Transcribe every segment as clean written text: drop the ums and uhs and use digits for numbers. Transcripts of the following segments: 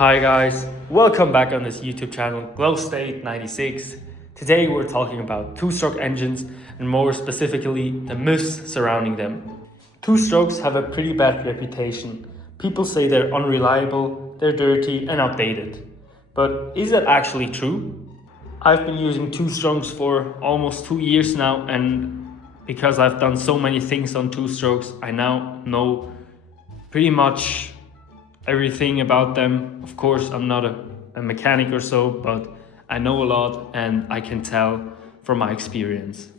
Hi guys, welcome back on this YouTube channel, GlowState96. Today we're talking about two-stroke engines and more specifically the myths surrounding them. Two-strokes have a pretty bad reputation. People say they're unreliable, they're dirty and outdated. But is that actually true? I've been using two-strokes for almost 2 years now, and because I've done so many things on two-strokes, I now know pretty much everything about them. Of course, I'm not a mechanic or so, but I know a lot and I can tell from my experience.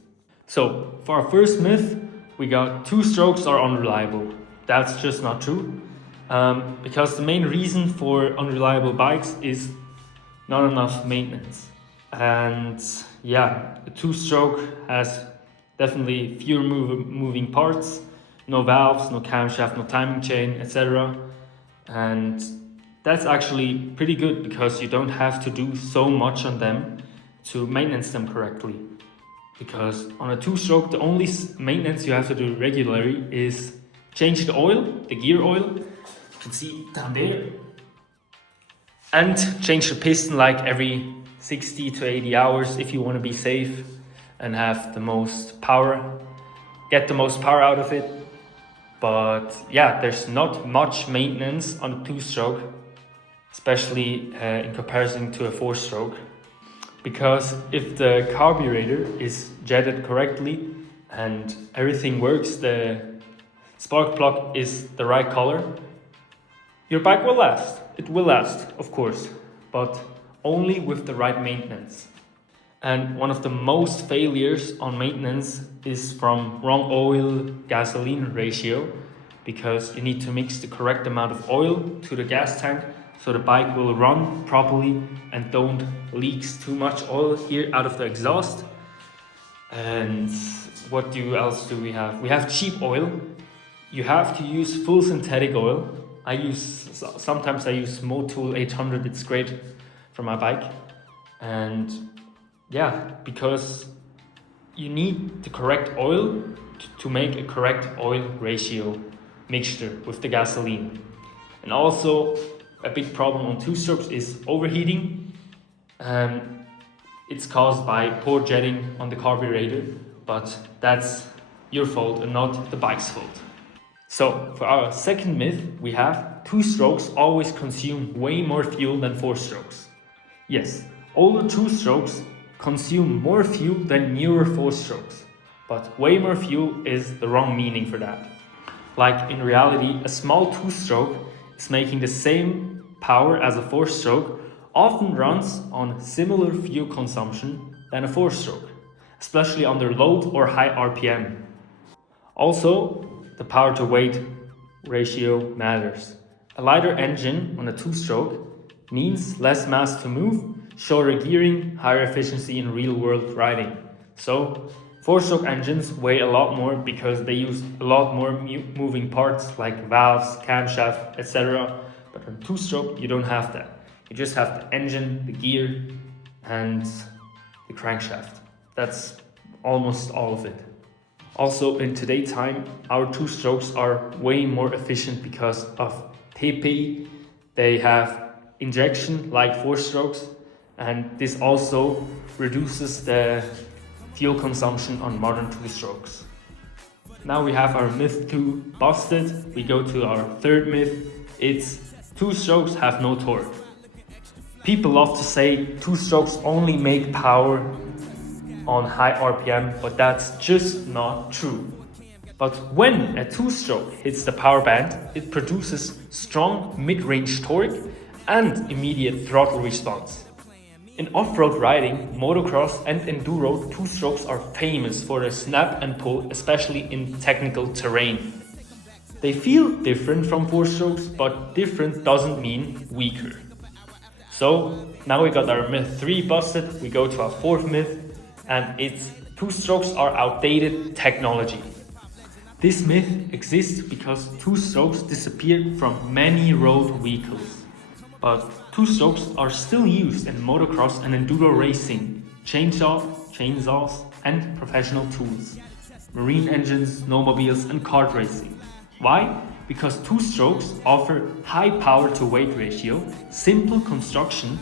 So for our first myth, we got two strokes are unreliable. That's just not true, because the main reason for unreliable bikes is not enough maintenance. And yeah, a two-stroke has definitely fewer moving parts, no valves, no camshaft, no timing chain, etc. And that's actually pretty good because you don't have to do so much on them to maintenance them correctly. Because on a two-stroke, the only maintenance you have to do regularly is change the oil, the gear oil, you can see down there, and change the piston like every 60 to 80 hours if you want to be safe and have the most power, get the most power out of it. But yeah, there's not much maintenance on a two-stroke, especially in comparison to a four-stroke. Because if the carburetor is jetted correctly and everything works, the spark plug is the right color, your bike will last. It will last, of course, but only with the right maintenance. And one of the most failures on maintenance is from wrong oil-gasoline ratio, because you need to mix the correct amount of oil to the gas tank so the bike will run properly and don't leaks too much oil here out of the exhaust. And what else do we have? We have cheap oil. You have to use full synthetic oil. Sometimes I use Motul 800, it's great for my bike. And yeah, because you need the correct oil to make a correct oil ratio mixture with the gasoline. And also a big problem on two-strokes is overheating. It's caused by poor jetting on the carburetor, but that's your fault and not the bike's fault. So for our second myth, we have two-strokes always consume way more fuel than four-strokes. Yes, older two-strokes consume more fuel than newer four-strokes, but way more fuel is the wrong meaning for that. Like in reality, a small two-stroke is making the same power as a four-stroke, often runs on similar fuel consumption than a four-stroke, especially under low or high RPM. Also, the power to weight ratio matters. A lighter engine on a two-stroke means less mass to move, shorter gearing, higher efficiency in real-world riding. So, four-stroke engines weigh a lot more because they use a lot more moving parts like valves, camshaft, etc. But on two-stroke, you don't have that. You just have the engine, the gear, and the crankshaft. That's almost all of it. Also, in today's time, our two-strokes are way more efficient because of TP. They have injection like four-strokes, and this also reduces the fuel consumption on modern two-strokes. Now we have our myth 2 busted. We go to our third myth. It's two-strokes have no torque. People love to say two-strokes only make power on high RPM, but that's just not true. But when a two-stroke hits the power band, it produces strong mid-range torque and immediate throttle response. In off-road riding, motocross and enduro, two-strokes are famous for their snap and pull, especially in technical terrain. They feel different from four-strokes, but different doesn't mean weaker. So now we got our myth 3 busted, we go to our fourth myth, and it's two-strokes are outdated technology. This myth exists because two-strokes disappeared from many road vehicles. But two-strokes are still used in motocross and enduro racing, chainsaws, and professional tools, marine engines, snowmobiles, and kart racing. Why? Because two-strokes offer high power to weight ratio, simple construction,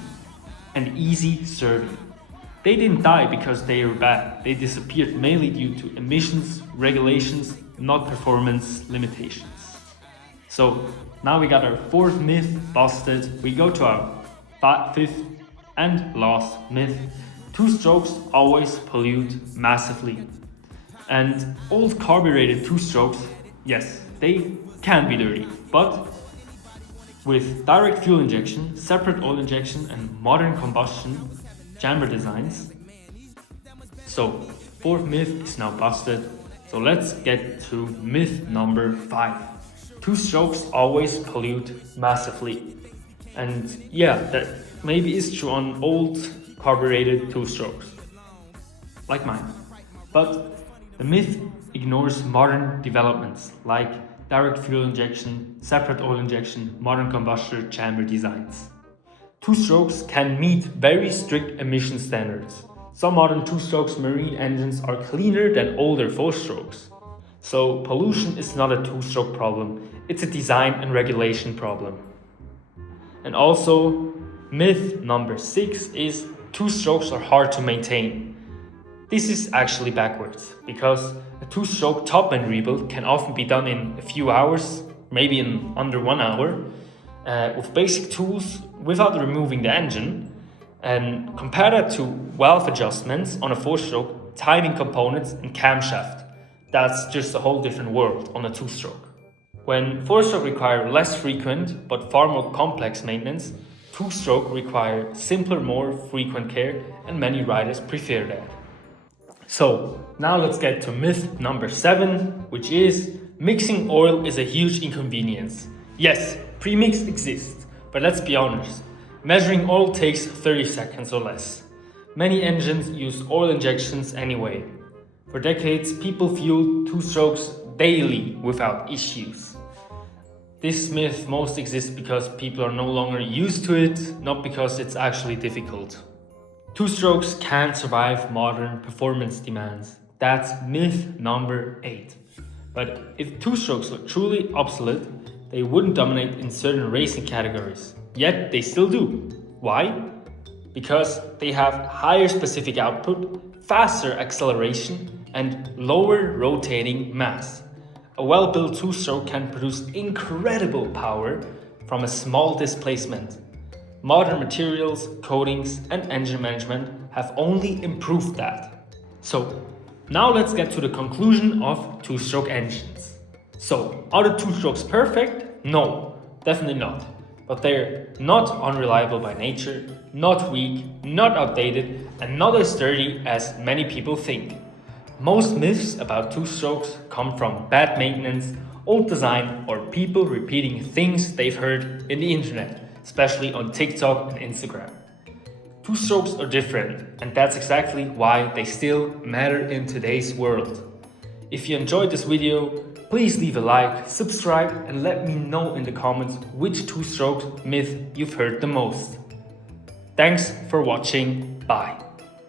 and easy serving. They didn't die because they were bad. They disappeared mainly due to emissions, regulations, not performance limitations. So now we got our fourth myth busted. We go to our fifth and last myth. Two-strokes always pollute massively. And old carbureted two-strokes, yes, they can be dirty, but with direct fuel injection, separate oil injection, and modern combustion chamber designs. So, fourth myth is now busted. So let's get to myth number 5. Two-strokes always pollute massively. And yeah, that maybe is true on old carbureted two-strokes, like mine. But the myth ignores modern developments like direct fuel injection, separate oil injection, modern combustion chamber designs. Two-strokes can meet very strict emission standards. Some modern two-strokes marine engines are cleaner than older four-strokes. So pollution is not a two-stroke problem, it's a design and regulation problem. And also, myth number 6 is two-strokes are hard to maintain. This is actually backwards, because a two-stroke top-end rebuild can often be done in a few hours, maybe in under 1 hour, with basic tools without removing the engine. And compare that to valve adjustments on a four-stroke, timing components and camshaft. That's just a whole different world on a two-stroke. When four-stroke require less frequent but far more complex maintenance, two-stroke require simpler, more frequent care, and many riders prefer that. So now let's get to myth number 7, which is mixing oil is a huge inconvenience. Yes, premix exists, but let's be honest, measuring oil takes 30 seconds or less. Many engines use oil injections anyway. For decades, people fueled two-strokes daily without issues. This myth most exists because people are no longer used to it, not because it's actually difficult. Two-strokes can't survive modern performance demands. That's myth number 8. But if two-strokes were truly obsolete, they wouldn't dominate in certain racing categories. Yet they still do. Why? Because they have higher specific output, faster acceleration, and lower rotating mass. A well-built two-stroke can produce incredible power from a small displacement. Modern materials, coatings, and engine management have only improved that. So, now let's get to the conclusion of two-stroke engines. So, are the two-strokes perfect? No, definitely not. But they're not unreliable by nature, not weak, not outdated, and not as sturdy as many people think. Most myths about two-strokes come from bad maintenance, old design, or people repeating things they've heard in the internet, especially on TikTok and Instagram. Two-strokes are different, and that's exactly why they still matter in today's world. If you enjoyed this video, please leave a like, subscribe, and let me know in the comments which two-stroke myth you've heard the most. Thanks for watching, bye.